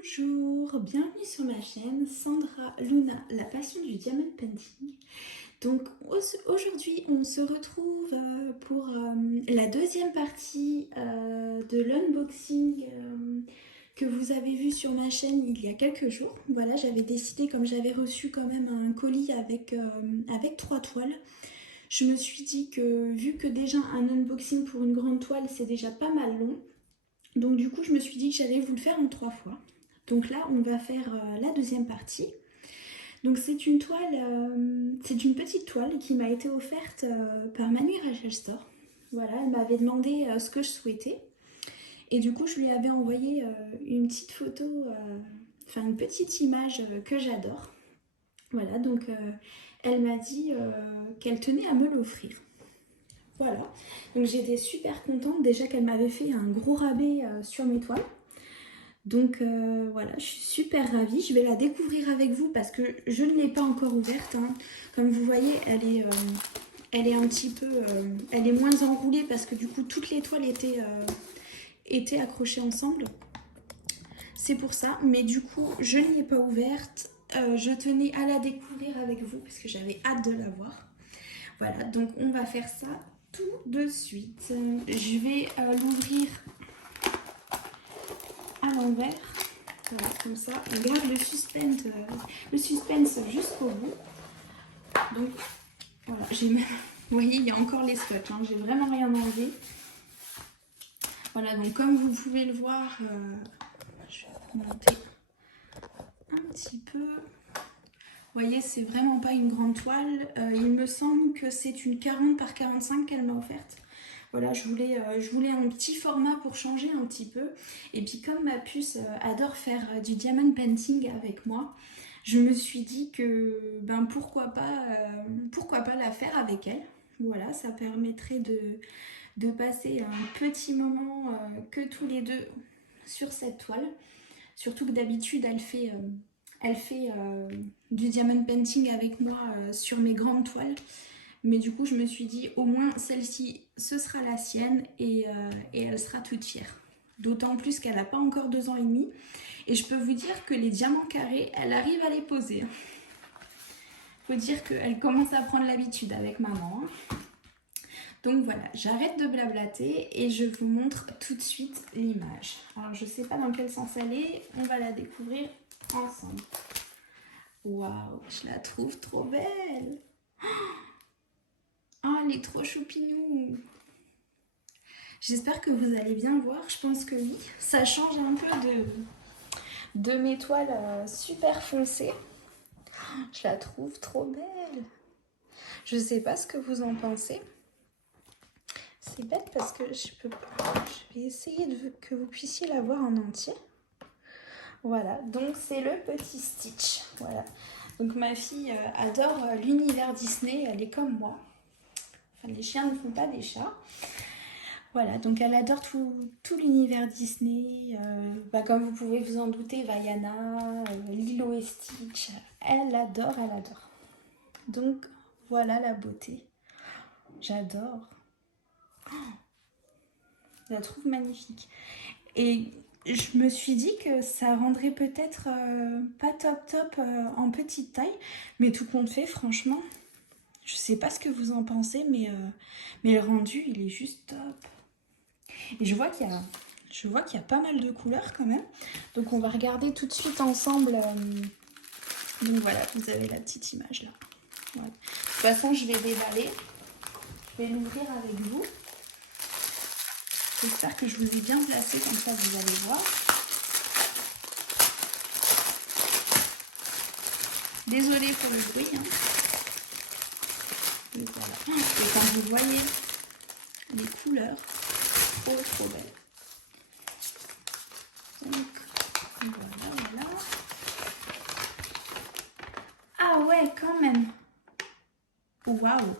Bonjour, bienvenue sur ma chaîne Sandra Luna, la passion du diamond painting. Donc aujourd'hui on se retrouve pour la deuxième partie de l'unboxing que vous avez vu sur ma chaîne il y a quelques jours. Voilà, j'avais décidé, comme j'avais reçu quand même un colis avec 3 toiles, je me suis dit que vu que déjà un unboxing pour une grande toile c'est déjà pas mal long, donc du coup je me suis dit que j'allais vous le faire en 3 fois. Donc là on va faire la deuxième partie. Donc c'est une toile, c'est une petite toile qui m'a été offerte par Manu Rachel Store. Voilà, elle m'avait demandé ce que je souhaitais. Et du coup je lui avais envoyé une petite photo, enfin une petite image que j'adore. Voilà, donc elle m'a dit qu'elle tenait à me l'offrir. Voilà, donc j'étais super contente déjà qu'elle m'avait fait un gros rabais sur mes toiles. Donc voilà, je suis super ravie. Je vais la découvrir avec vous parce que je ne l'ai pas encore ouverte, hein. Comme vous voyez, elle est un petit peu, elle est moins enroulée parce que du coup toutes les toiles étaient accrochées ensemble. C'est pour ça, mais du coup je ne l'ai pas ouverte. Je tenais à la découvrir avec vous parce que j'avais hâte de la voir. Voilà, donc on va faire ça tout de suite. Je vais l'ouvrir à l'envers. Voilà, comme ça, on garde le suspense jusqu'au bout. Donc voilà, j'ai même, vous voyez, il y a encore les scotch, hein, j'ai vraiment rien enlevé. Voilà, donc comme vous pouvez le voir, je vais vous monter un petit peu. Vous voyez, c'est vraiment pas une grande toile. Il me semble que c'est une 40 par 45 qu'elle m'a offerte. Voilà, je voulais un petit format pour changer un petit peu. Et puis comme ma puce adore faire du diamond painting avec moi, je me suis dit que ben pourquoi pas la faire avec elle. Voilà, ça permettrait de passer un petit moment que tous les deux sur cette toile. Surtout que d'habitude elle fait du diamond painting avec moi sur mes grandes toiles. Mais du coup, je me suis dit, au moins, celle-ci, ce sera la sienne et elle sera toute fière. D'autant plus qu'elle n'a pas encore 2 ans et demi. Et je peux vous dire que les diamants carrés, elle arrive à les poser. Faut dire qu'elle commence à prendre l'habitude avec maman. Donc voilà, j'arrête de blablater et je vous montre tout de suite l'image. Alors, je ne sais pas dans quel sens elle est. On va la découvrir ensemble. Waouh, je la trouve trop belle. Oh, elle est trop choupinou. J'espère que vous allez bien voir. Je pense que oui. Ça change un peu de mes toiles super foncées. Je la trouve trop belle. Je ne sais pas ce que vous en pensez. C'est bête parce que je peux pas. Je vais essayer que vous puissiez la voir en entier. Voilà, donc c'est le petit Stitch. Voilà. Donc ma fille adore l'univers Disney. Elle est comme moi. Enfin, les chiens ne font pas des chats. Voilà, donc elle adore tout l'univers Disney, comme vous pouvez vous en douter, Vaiana, Lilo et Stitch, elle adore. Donc voilà la beauté, j'adore, je la trouve magnifique. Et je me suis dit que ça rendrait peut-être pas top en petite taille, mais tout compte fait, franchement, je sais pas ce que vous en pensez, mais le rendu, il est juste top. Et je vois qu'il y a pas mal de couleurs quand même. Donc on va regarder tout de suite ensemble. Donc voilà, vous avez la petite image là. Voilà. De toute façon, je vais déballer. Je vais l'ouvrir avec vous. J'espère que je vous ai bien placé, comme ça vous allez voir. Désolée pour le bruit. Hein. Et voilà. Et quand vous voyez les couleurs, trop belles. Donc voilà. Ah ouais, quand même. Waouh.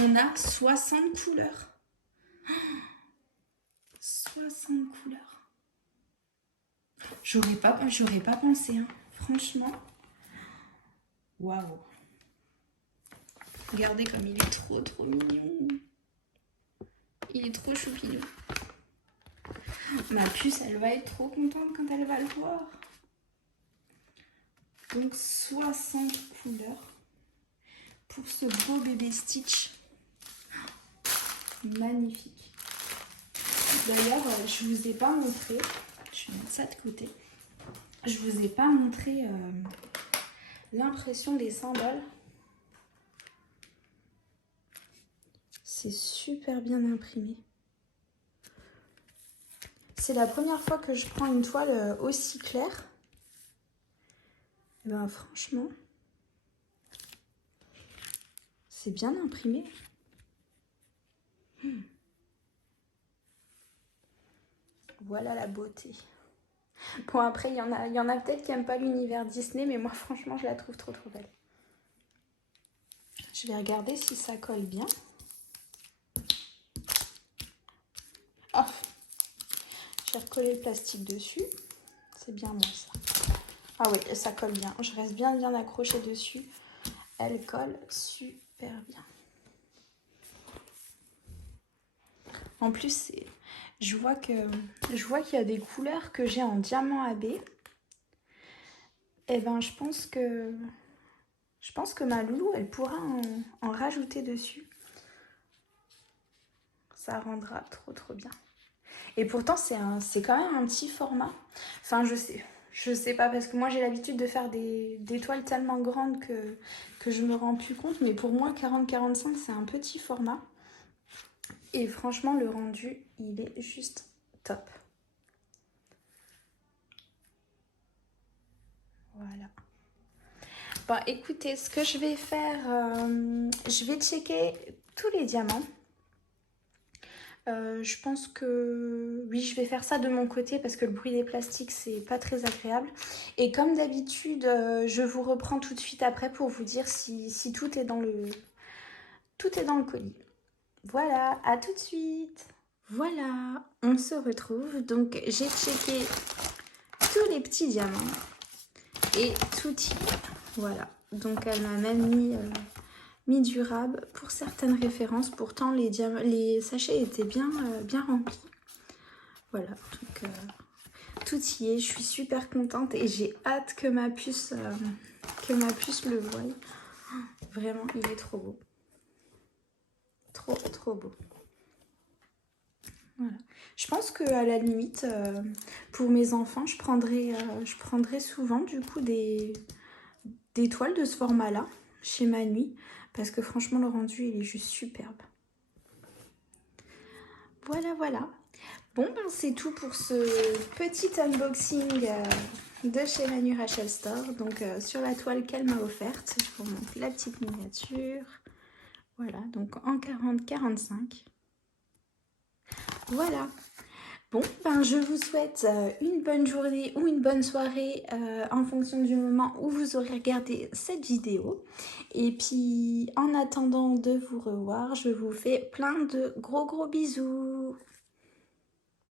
On a 60 couleurs. 60 couleurs. J'aurais pas pensé, hein. Franchement. Waouh. Regardez comme il est trop mignon. Il est trop choupinou. Ma puce, elle va être trop contente quand elle va le voir. Donc 60 couleurs pour ce beau bébé Stitch. Magnifique. D'ailleurs, je vous ai pas montré, je vais mettre ça de côté. Je vous ai pas montré l'impression des symboles. C'est super bien imprimé. C'est la première fois que je prends une toile aussi claire. Et ben franchement, c'est bien imprimé. Voilà la beauté. Bon, après, il y en a peut-être qui n'aiment pas l'univers Disney, mais moi, franchement, je la trouve trop trop belle. Je vais regarder si ça colle bien. Oh, j'ai recollé le plastique dessus. C'est bien bon, ça. Ah oui, ça colle bien. Je reste bien accrochée dessus. Elle colle super bien. En plus, je vois qu'il y a des couleurs que j'ai en diamant AB. Et ben, je pense que ma loulou, elle pourra en rajouter dessus. Ça rendra trop trop bien. Et pourtant, c'est quand même un petit format. Enfin, je sais pas, parce que moi, j'ai l'habitude de faire des toiles tellement grandes que je me rends plus compte. Mais pour moi, 40-45, c'est un petit format. Et franchement, le rendu, il est juste top. Voilà. Bon, écoutez, ce que je vais faire, je vais checker tous les diamants. Je pense que oui, je vais faire ça de mon côté parce que le bruit des plastiques, c'est pas très agréable. Et comme d'habitude, je vous reprends tout de suite après pour vous dire si tout est dans le colis. Voilà, à tout de suite. Voilà, on se retrouve. Donc, j'ai checké tous les petits diamants et tout y est. Voilà, donc elle m'a même mis durable pour certaines références. Pourtant, les sachets étaient bien remplis. Voilà, donc tout y est. Je suis super contente et j'ai hâte que ma puce le voie. Vraiment, il est trop beau. Trop, trop beau. Voilà. Je pense qu'à la limite, pour mes enfants, je prendrai souvent du coup des toiles de ce format-là chez Manui. Parce que franchement, le rendu, il est juste superbe. Voilà, voilà. Bon, ben c'est tout pour ce petit unboxing de chez Manu Rachel Store. Donc, sur la toile qu'elle m'a offerte, je vous montre la petite miniature. Voilà, donc en 40-45. Voilà. Bon, ben je vous souhaite une bonne journée ou une bonne soirée en fonction du moment où vous aurez regardé cette vidéo. Et puis, en attendant de vous revoir, je vous fais plein de gros bisous.